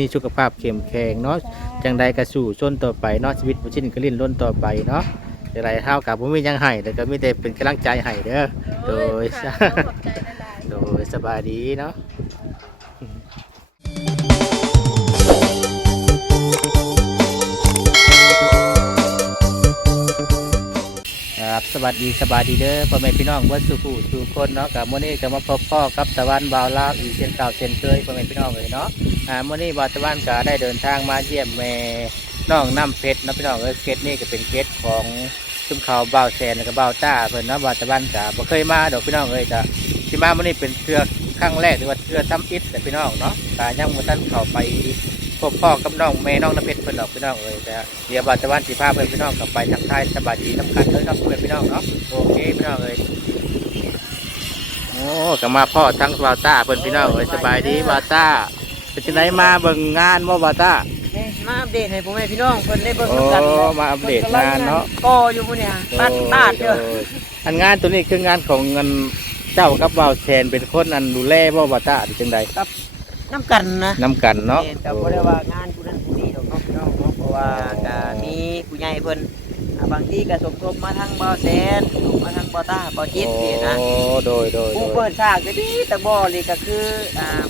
มีสุขภาพเข้มแข็งเนาะจังใดก็สู้ชนต่อไปเนาะชีวิตบ่ชิ้นก็ลิ้นล้นต่อไปเนาะจังไดเฮากับบ่มีหยังให้แต่ก็มีแต่เป็นกำลังใจให้เด้อโดย ขอบใจหลาย โดยสบายดีเนาะครับสวัสดีสบายดีเด้อพ่อแม่พี่น้องวัดสุขุสุคนเนาะกับมื้อนี้ก็มาพบพ่อกับตะวันบ่าวลาวอีกเช่นเก่าเช่นเคยพ่อแม่พี่น้องเลยเนาะมื้อนี้บ่าวตะวันก็ได้เดินทางมาเยี่ยมแม่น้องน้ำเพชรเนาะพี่น้องเพชรนี่ก็เป็นเพชรของชุมเขาบ่าวแสนแล้วก็บ่าวต้าเพิ่นเนาะบ่าวตะวันก็บ่เคยมาดอกพี่น้องก็ที่มามื้อนี้เป็นเทือกครั้งแรกหรือว่าเทือกทำอิฐแต่พี่น้องเนาะก็ยังบ่ทันเข้าไปพบพ่อกับน้องแม่น้องน้ำเพชรเพิ่นดอกพี่น้องแต่เดี๋ยวบ่าวตะวันสิพาเพิ่นพี่น้องกลับไปทักทายสบายดีสำคัญเลยเนาะเพื่อนพี่น้องเนาะโอเคพี่น้องโอ้ก็มาพ่อทั้งบ่าวต้าเพิ่นพี่น้องสบายดีบ่าวต้าเป็นจังไดมาเบิ่งงานบ่บ่าวต้ามาอัปเดตให้พ่อแม่พี่น้องเพิ่นได้เบิ่ง โอ้ กัน มาอัปเดตงานเนาะก็อยู่พุ่นเนี่ยตาดเด้อ อันงานตัวนี้คืองานของเงินเจ้ากับบ่าวแสนเป็นคนอันดูแลบ่บ่าวต้าเป็นจังไดครับน้ำกันนะ นํกันเนาะ แต่บ่ได้ว่างานผู้นั้นผู้นี้ดอกเนาะพี่น้องเนาะเพราะว่าก็มีผู้ใหญ่เพิ่นบางทีก็สมทบมาทางบ่อแสนสมทบมาทางบ่อตาบ่อจิตนี่นะ โอ้โดยผู้เปิดฉากก็ดีแต่บ่อนี่ก็คือ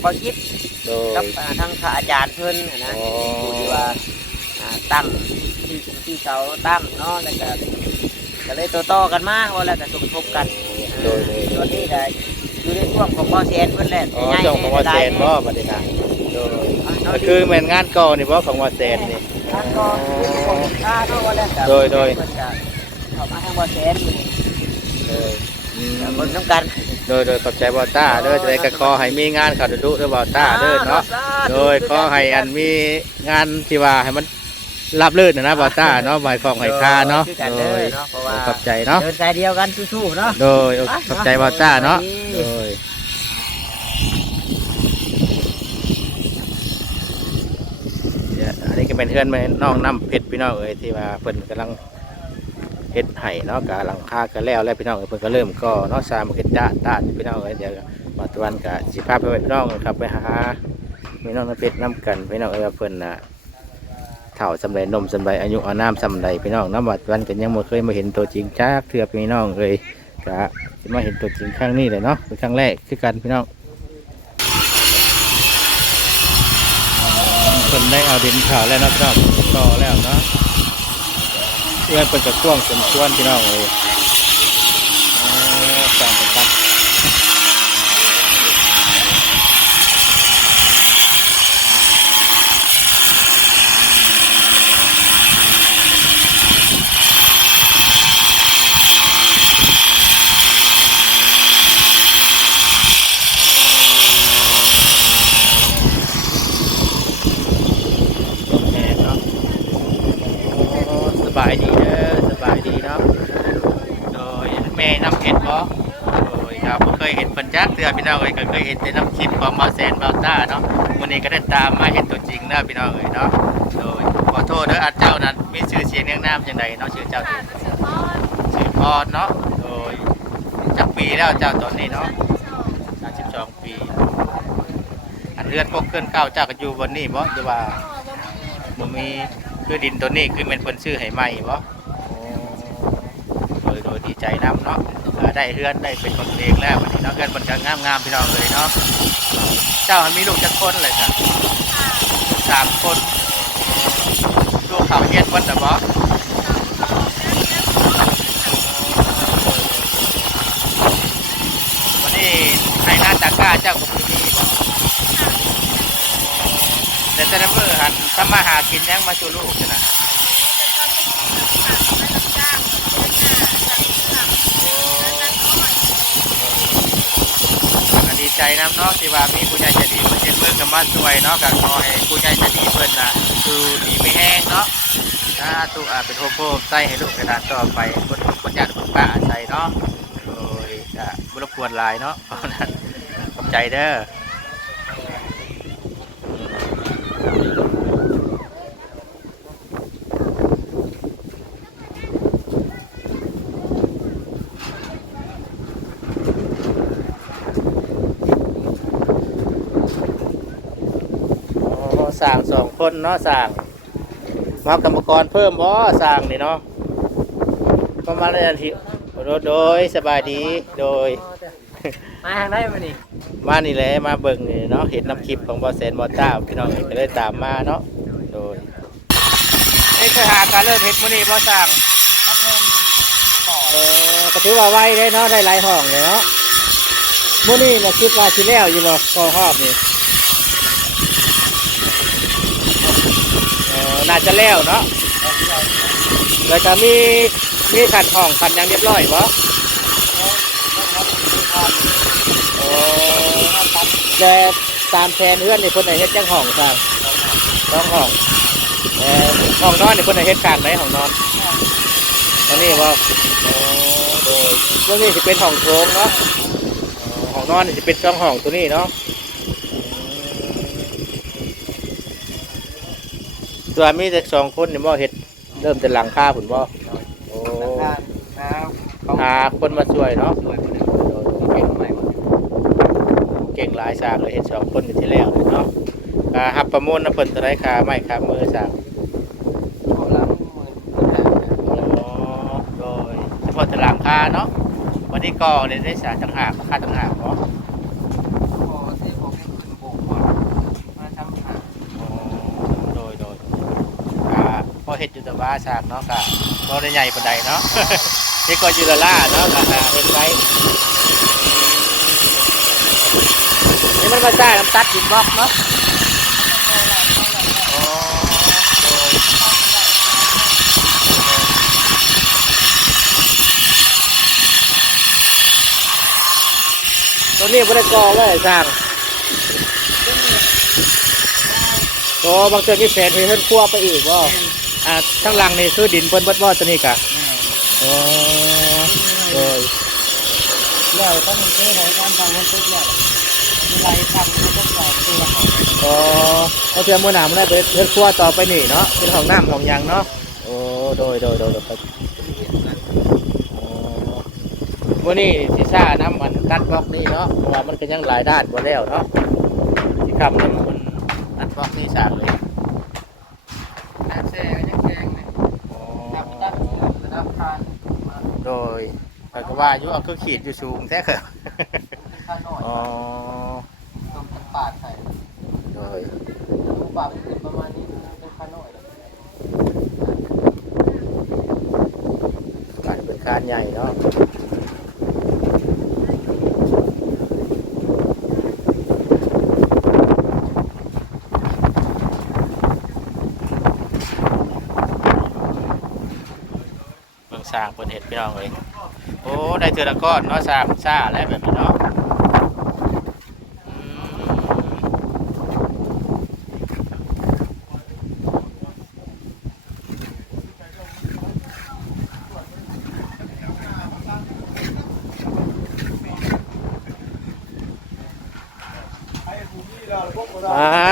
บ่อจิต โดย กับทางพระอาจารย์เพิ่นนะผู้ที่ว่าตั้งที่เสาตั้งเนาะแล้วก็เลยต่อกันมาว่าแล้วก็สมทบกันตอนนี้ก็อยู่ในช่วงของบ่อแสนเพิ่นแหละ อ๋อช่วงของบ่าวแสนบ่บัดนี้ค่ะโดยก็คือแม่นงานก่อนี่บ่ของบ่าวแสนนี่ ทางก็ของข้าเนาะว่าแล้วก็ โดย เพิ่นก็เข้ามาทางบ่อแสนนี่ โดย เพิ่นนํกัน โดยขอบใจบ่าวต้าเด้อจะได้ก็ขอให้มีงานเข้าดุๆเด้อบ่าวต้าเด้อเนาะโดยขอให้อันมีงานที่ว่าให้มันรับรื่นนะบ่าวต้าเนาะหมายของให้ค่าเนาะโดยขอบใจเนาะ เดินสายเดียวกันสู้ๆเนาะ โดยขอบใจบ่าวต้าเนาะโดยอันนี้ก็เป็นเพื่อนแม่น้องน้ำเพชรพี่น้องที่ว่าเพิ่นกำลังเฮ็ดไห้เนาะกำลังค่ากันแล้วเพิ่นก็เริ่มก็เนาะสามเฮ็ดด้านพี่น้องเดี๋ยวปัจจุบันก็สิพาไปพี่น้องครับไปหาแม่น้องน้ำเพชรน้ำกันพี่น้องว่าเพิ่นน่ะเฒ่าสำไรนมสำไรอายุอาน้ำสำไรพี่น้องน้ำปัจจุบันก็ยังไม่เคยมาเห็นตัวจริงจักเทื่อพี่น้องเลยก็สิมาเห็นตัวจริงครั้งนี้เลยเนาะเป็นครั้งแรกคือกันพี่น้องเพิ่นได้เอาดินข่าวแล้วเนาะพี่น้องต่อแล้วเนาะเพื่อนเพิ่นจะกว้างสมควรพี่น้องเลยสร้างเป็นตั้งสบายดีเด้อสบายดีเนาะโดยแม่น้ำเพชรบ่โดยครับเคยเห็นเพิ่นจักเทื่อพี่น้องก็เคยเห็นในน้ำคลิปของบ่าวแสนบ่าวต้าเนาะวันนี้ก็ได้ตามมาเห็นตัวจริงนะพี่น้องเนาะโดยขอโทษเด้ออาเจ้านั้นมีชื่อเสียงเรียงนามจังไดเนาะชื่อเจ้า ค่ะเสือพอด ชื่อพรเนาะโดยจักปีแล้วเจ้าตอนนี้เนาะ32 ปีอันเรือนพวกเคลื่อนเก้าเจ้าก็อยู่บนนี้บ่หรือว่าบ่มีคือดินตัวนี้คือเป็นเพิ่นซื้อให้ใหม่บ่โดยดีใจนำเนาะได้เฮือนได้เป็นของตัวเองแล้ววันนี้เนาะเฮือนเพิ่นก็งามๆพี่น้องเลยเนาะเจ้ามีลูกจักคนเลยจ้ะ3 คนลูกเขาเฮ็ดเพิ่นน่ะบ่วันนี้ให้หน้าตาก้าเจ้าก็บ่มีบ่แต่ละมื้อหันทำมาหากินยังมาสู่ลูกจ้ะนะดีใจน้ำเนาะที่ว่ามีผู้ใหญ่ใจดีมาเช็ดมือกับมาช่วยเนาะกับขอให้ผู้ใหญ่ใจดีเพิ่นน่ะคือดีไม่แห้งเนาะถ้าตัวเป็นโฮโก้ใส่ให้ลูกกระดานต่อไปคนญาติคนป้าใส่เนาะโดยจะบรบกวนหลายเนาะเพราะนั้นขอบใจเด้อส สร้างสองคนเนาะสร้างมากรรมกรเพิ่มบ่สร้างนี่เนาะประมาณนาทีโดยสบายดีโดย มาทางได้มานี่ มานี่แหละมาเบิ่งนี่เนาะเห็นน้ำคลิปของบอแสนบอต้าพี่น้องก็เลยตามมาเนาะโดยเอ้ยเคยหาการเลิกเฮ็ดมื้อนี้บ่สั่ง รับเงินต่อ ก็ถือว่าไวได้เนาะได้หลายห้องเลยเนาะมื้อนี้น่ะคิดว่าสิแล้วอยู่บ่ก่อฮอบนี่น่าจะแล้วเนาะแล้วก็มีขัดห้องขัดหยังเรียบร้อยบ่โอ้แต่ตามแผนเฮือนนี่เพิ่นได้เฮ็ดจังห้องครับต้องห้องห้องนอนนี่เพิ่นได้เฮ็ดข้างไหนห้องนอนตรงนี้บ่โอ้โดยตรงนี้สิเป็นห้องโถงเนาะห้องนอนนี่สิเป็น2ห้องตัวนี้เนาะตัวมีแต่2คนนี่บ่เฮ็ดเริ่มแต่หลังคาพุ่นบ่โอ้คนมาช่วยเนาะ เก่งหลายสร้างเลยเห็น2คนอยู่ที่แล้วเนาะหับประมูลนะเพิ่นเท่าไรค่าไม้ค่ามือสร้างโดยเฉพาะตารางค่าเนาะวันนี้ก่อเนี่ยได้สาต่างหากค่าต่างหากเนาะโดยพอเฮ็ดอยู่แต่ว่าสร้างเนาะก็ได้ใหญ่ปานใดเนาะ นี่ก็อยู่ละล่าเนาะเฮ็ดไว้นี่มันมาสร้างน้ำตัดหินบล็อกเนาะตัวนี้ไม่ได้ก่อไว้สร้างโอ้บางเทื่อมีแสนเพิ่นคั่วไปอีกว่าทั้งหลังนี่คือดินเพิ่นเบิดบ่ตัวนี้กะโอ้โอ้ย แล้วต้องมีเจ้าของการทำมันตุ๊กแล้วมีไรทำมันต้องต่อตัวของ อ๋อเอาเทื่อมื้อหน้ามันได้ไปเฮ็ดครัวต่อไปนี่เนาะเป็นห้องน้ำห้องหยังเนาะโอ้โดยครับมื้อนี้สิซ่าน้ำมันตัดบล็อกนี่เนาะเพราะว่ามันก็ยังหลายด้านบ่แล้วเนาะสิครับน้ำมันตัดบล็อกนี่สร้างเลย น้ำแช่ยังแข็งเลยน้ำตัดน้ำทาน โดยข้อยก็ว่าอยู่เอาคือขีดอยู่สูงแท้เหรอ ข้างหน่อย อ๋อ ต้องตัดปาดใส่ โดย รูปแบบเป็นประมาณนี้เป็นข้างหน่อย การเป็นการใหญ่เนาะเมืองสร้างเปิดเห็ดพี่น้องเลยโอ้ได้เทือละก้อนเนาะสร้างซ่าแล้วแบบนี้เนาะอื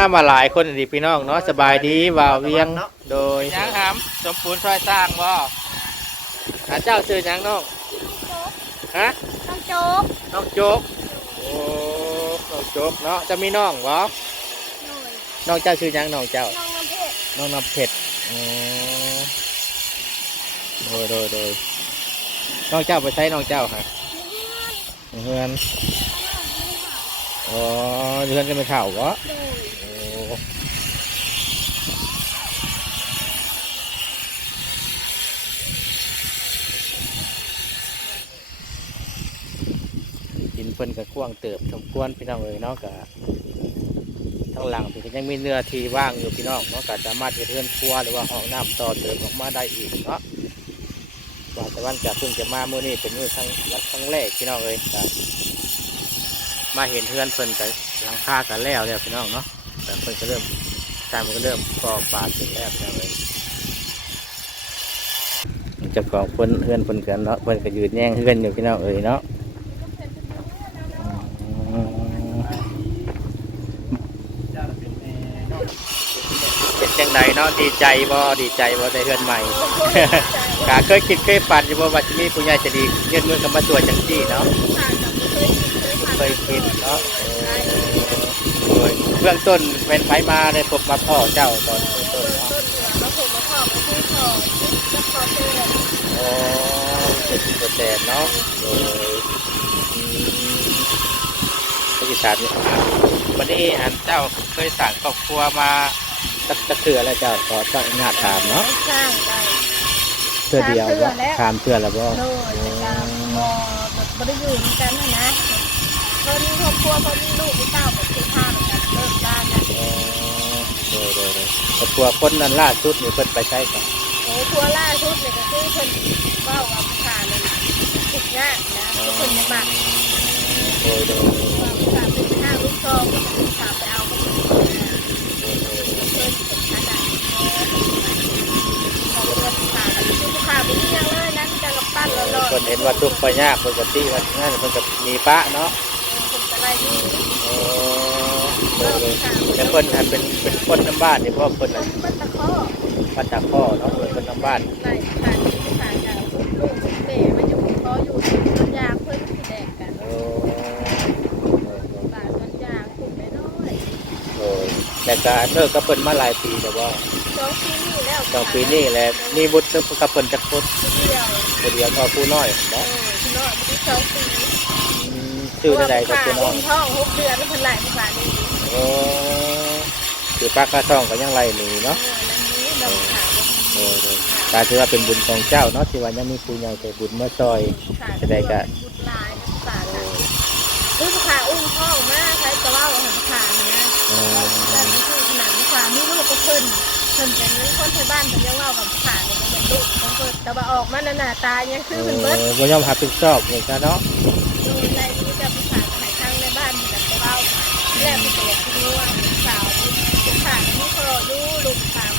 มมาหลายคนดีพี่น้องเนาะสบายดีว่าวเวียงโดยยังครับสมปูนช่วยสร้างบ่เจ้าซื้อยังน้องฮะ น้องโจ๊ก น้องโจ๊กโอ้น้องโจ๊กเนาะจะมีน้องบ่ หน่อย น้องเจ้าชื่อยังน้องเจ้า น้องน้ำเพชร น้องน้ำเผ็ดอ๋อโดยน้องเจ้าไปใช้น้องเจ้าค่ะเฮือนอ๋อเฮือนกันไปเข่าวะ โดย โอ้กินเพิ่นกับกว้างเติบสมควรพี่น้องเลยเนาะกะทั้งหลังพี่ก็ยังมีเนื้อที่ว่างอยู่พี่น้องเนาะก็สามารถเฮ็ดเรือนครัวหรือว่าห้องน้ำต่อเติมออกมาได้อีกเนาะว่าแต่วันจะเพิ่งจะมาเมื่อนี้เป็นมื้อครั้งแรกพี่น้องเลยก็มาเห็นเพื่อนเพิ่นกับหลังคากันแล้วเนี่ยพี่น้องเนาะแต่เพิ่นก็เริ่มการมันก็เริ่มก่อปาดขึ้นแล้วพี่น้องเลยเจะของเพิ่นเพื่อนเพิ่นกันเนาะเพิ่นก็ยืนแย่งเพื่อนอยู่พี่น้องเอ้ยเนาะเป็นจังไดเนาะดีใจบ่ได้เพื่อนใหม่ กาเคยคิดเคยฝันอยู่ว่าจะมีผู้ใหญ่จะดีเงินมือกับมาตัวจังซี่เนาะ ผ่านกับเคยกินเคยผ่าน เคยคิดเนาะโอ้ย เบื้องต้นเป็นไผมาได้พบมาพ่อเจ้าตอนเบื้องต้น ต้น เนาะ เหลือแล้วผมมาขอบมาซื้อของแล้วขอเตือน โอ้70%เนาะโดยผู้ที่ถามนี่วันนี้อันเจ้าเคยสร้างครอบครัวมาตะเกือแล้วเจ้าขอเจ้าอนุญาตถามเนาะ สร้างได้ เพื่อเดียวบ่ถามเพื่อแล้วบ่ โดยในการมอแบบบริยูเหมือนกันนะเพิ่นมีครอบครัวเพิ่นมีลูกมีเต้าแบบคือข้าวเหมือนกันเลิกบ้านนะ โดยครอบครัวคนนั้นล่าสุดนี่เพิ่นไปใช้กัน โอ้ครัวล่าสุดเนี่ยก็คือเพิ่นเว้าว่าผู้ขาเลยทุกยากนะเพิ่นยังมัก โดย ว่าผู้ขาเป็นห้าลูกซองก็เป็นผู้ขาไปเอาก็เป็นเพิ่นเป็นขนาดเขาเรียกผู้ขากันคือผู้ขาเป็นยังเลยนั้นจะกับปั้นแล้ว เพิ่นเห็นว่าทุกข์ไปยากปกติว่างั้นเพิ่นก็มีปะเนาะ คนอะไรนี่ แต่เพิ่นหันเป็นคนน้ำบ้านนี่เพราะเพิ่น มั น่ะ นตะข้อ มาจากพ่อเนาะเพิ่นเป็นน้ำบ้าน ไล่ขาดที่ขาดกับลูกเป๋ไม่อยู่เขาอยู่ต้นยางเพิ่นสีแดงกัน โอ้ บาต้นยางปลูกน้อย โดยแต่ก็เลิกกับเพิ่นมาหลายปีแล้วบ่ 2 ปีนี่แล้ว สองปีนี้แหละมีบุตรกับเพิ่นจักคน เดียว ผู้เดียวก็ผู้น้อยเนาะ พี่น้อยไม่ได้2 ปี ชื่อใดๆก็ผู้น้อย ท้อง6 เดือนแล้วเพิ่นไล่ภาษานี้ โอ้คือปากกาต้องก็ยังไล่หนีเนาะ นั่นนี้เราขา โอ้ยกาถือว่าเป็นบุญของเจ้าเนาะที่ว่ายังมีผู้ใหญ่ใจบุญเมื่อซอย บุตรลายภาษาคือขาอุ้มท้องมาใช้ตะว่าหันขาเนี่ยแต่ไม่คือขนาดขามีลูกก็เพิ่นเป็นคนที่บ้านเพิ่นยังเล่ากับขาเนี่ยเป็นลูกของเพิ่นแต่ว่าออกมาหน้าตายังคือเพิ่นเบิด บ่ยอมรับผิดชอบเลยจ้ะเนาะ ดูในนี้จะภาษาไทยทางในบ้านนี่แหละแต่ว่าแรกมันจะอยากรู้ว่าสาวที่ขาที่เขาดูลูกสาว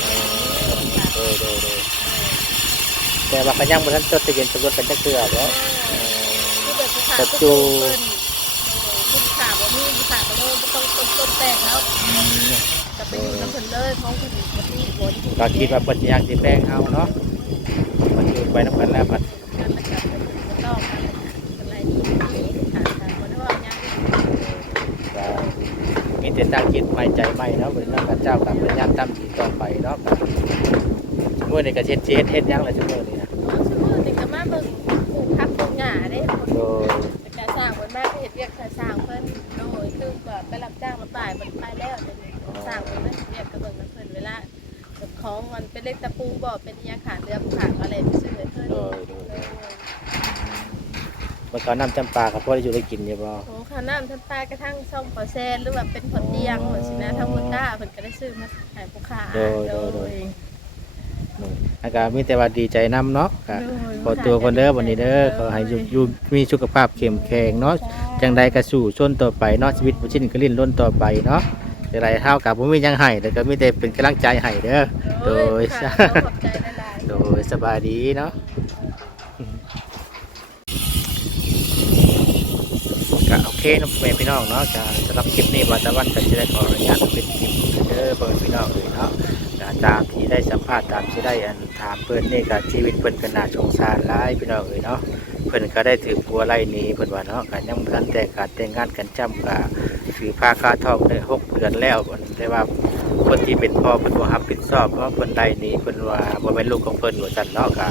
แต่ว่าก็ยังบ่ทันจดทะเบียนสมรสกันจักเทื่อบ่ ที่เป็นภาษาก็จูภาษาบ่มีภาษาก็เลยต้องต้นแตกแล้วจะไปอยู่น้ำเพิ่นเลยเพราะเพิ่นบ่ที่บ่ที่ ก็คิดว่าเพิ่นอยากสิแบ่งเอาเนาะมันอยู่ไปนำกันแล้วบัด กันแล้วก็ต้องอะไรนี่ขาบ่ได้ว่าหยัง ก็มีแต่ตั้งจิตใหม่ใจใหม่เนาะเพิ่นนำกับเจ้ากับพยายามทำดีต่อไปเนาะมื้อนี้ก็เฮ็ดหยังล่ะซุมื้อนี้นะ ชื่อนี่ก็มาเบิ่งปลูกผักปลูกหญ้าเด้ โดย การสร้างเพิ่นมาเฮ็ดเวียกสร้างเพิ่นโดยคือก็ไปรับจ้างมาป่ายมันไปแล้วเดี๋ยวนี้สร้างเพิ่นมาเฮ็ดเวียกก็เบิ่งนำเพิ่นเวลาของมันเป็นเล็กตะปูบ่เป็นอีหยังขาดเรือขาดอะไรไปซื้อให้เพิ่น โดยเมื่อก่อนน้ำจำปาก็พอได้อยู่ได้กินอยู่บ่ โอ้ข้าวน้ำท่านปลากระทั่งซ่อมปอแซนหรือว่าเป็นผลเตียงเหมือนสินะทั้งหมดด้าเพิ่นก็ได้ซื้อมาให้ผู้ค้าโดย อากามีแต่ว่าดีใจนำเนาะก็ขอตัวคนเด้อวันนี้เด้อขอให้อยู่มีสุขภาพเข้มแข็งเนาะจังใดก็สู้ชนต่อไปเนาะชีวิตบ่ชิ้นก็ลิ้นล้นต่อไปเนาะจังไดเฮาก็บ่มีหยังให้แต่ก็มีแต่เป็นกำลังใจให้เด้อโดย ขอบใจหลาย โดยสบายดีเนาะก็โอเคนะแม่พี่น้องเนาะจะสำหรับคลิปนี้ว่าตะวันก็จะได้ขออนุญาตเป็นคลิปเด้อพ่อแม่พี่น้องเลยเนาะก็ตามที่ได้สัมภาษณ์ตามที่ได้อันถามเพิ่นนี่ก็ชีวิตเพิ่นก็น่าสงสารหลายพี่น้องเลยเนาะเพิ่นก็ได้ถือปัวไล่หนีเพิ่นว่าเนาะก็ยังบ่ทันแต่การแต่งงานกันจำก็ถือผ้าคาทองได้6 เดือนแล้วเพิ่นได้ว่าคนที่เป็นพ่อเพิ่นบ่รับผิดชอบเพราะเพิ่นไล่หนีเพิ่นว่าบ่แม่นลูกของเพิ่นว่าซั่นเนาะก็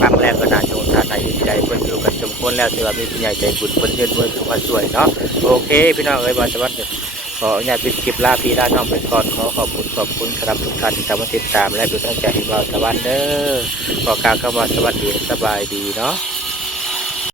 ฟังแล้วก็น่าสงสารน่าเห็นใจเพิ่นอยู่กันสมควรแล้วที่ว่ามีผู้ใหญ่ใจบุญเพิ่นเฮ็ดเพิ่นถือว่าช่วยเนาะโอเคพี่น้องเอ้ยว่าแต่ว่าขออนุญาตปิดคลิปลาพี่ลาน้องไปก่อนขอขอบคุณครับทุกท่านที่มาติดตามและเป็นกำลังใจให้เราตะวันเด้อขอกล่าวคำว่าสวัสดีสบายดีเนาะ